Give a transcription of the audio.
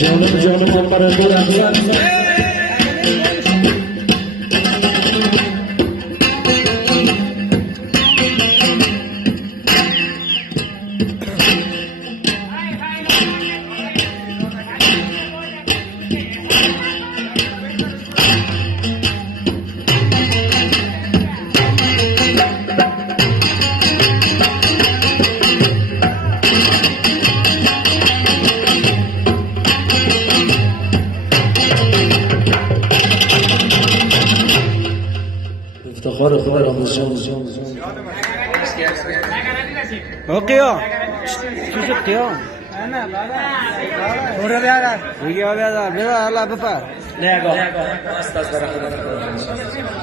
Canım onlara duran افتخار خدا رمضان قيام شوف قيام ورا بيالا ويجي بيالا بيالا الله بفا لا استغفر الله